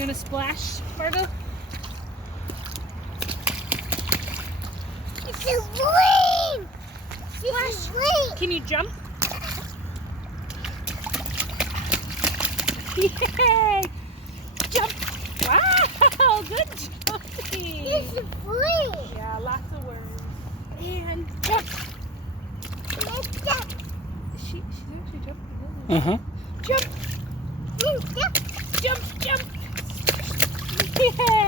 You want to splash, Margot? It's a swing! Splash! Can you jump? Yay! Jump! Wow! Good jumping! It's a swing! Yeah, lots of words. And jump! Let's jump! She's actually jumping. Uh-huh. Jump! Jump! Jump! Jump! Yay!